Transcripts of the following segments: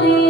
Glory.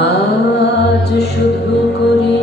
আজ শুধু করি